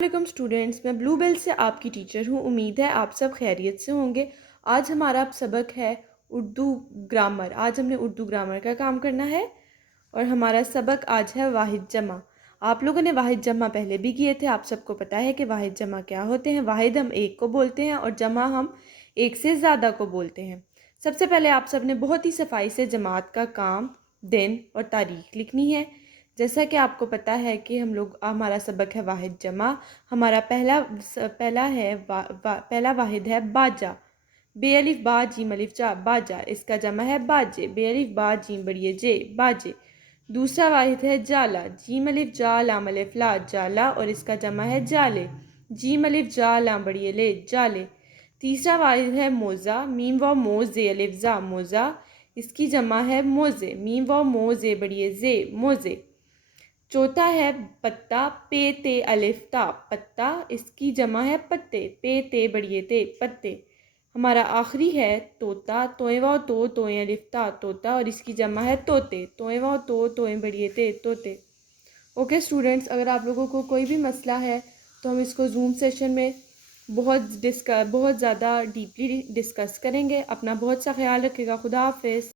وعلیکم اسٹوڈینٹس، میں بلو بیل سے آپ کی ٹیچر ہوں۔ امید ہے آپ سب خیریت سے ہوں گے۔ آج ہمارا سبق ہے اردو گرامر۔ آج ہم نے اردو گرامر کا کام کرنا ہے اور ہمارا سبق آج ہے واحد جمع۔ آپ لوگوں نے واحد جمع پہلے بھی کیے تھے، آپ سب کو پتہ ہے کہ واحد جمع کیا ہوتے ہیں۔ واحد ہم ایک کو بولتے ہیں اور جمع ہم ایک سے زیادہ کو بولتے ہیں۔ سب سے پہلے آپ سب نے بہت ہی صفائی سے جماعت کا کام، دن اور تاریخ لکھنی ہے۔ جیسا کہ آپ کو پتہ ہے کہ ہمارا سبق ہے واحد جمع۔ ہمارا پہلا واحد ہے باجا، بے الف با جیم الف جا، باجا۔ اس کا جمع ہے باجے، بے الف با جیم بڑی جے، باجے۔ دوسرا واحد ہے جالا، جیم الف جا لام الف لا، جالا، اور اس کا جمع ہے جالے، جیم الف جا لام بڑی لے، جالے۔ تیسرا واحد ہے موزہ، میم و مو زے الف زا، موزہ۔ اس کی جمع ہے موزے، میم و مو زے بڑی زے، موزے۔ چوتھا ہے پتا، پے تے الف تا، پتا۔ اس کی جمع ہے پتے، پے تے بڑی تے، پتے۔ ہمارا آخری ہے طوطا، توئیں و تو توئیں الف تا، طوطا، اور اس کی جمع ہے طوطے، توئیں و تو توئیں بڑی تے، طوطے۔ اوکے اسٹوڈنٹس، اگر آپ لوگوں کو کوئی بھی مسئلہ ہے تو ہم اس کو زوم سیشن میں بہت زیادہ ڈیپلی ڈسکس کریں گے۔ اپنا بہت سا خیال رکھے گا۔ خدا حافظ۔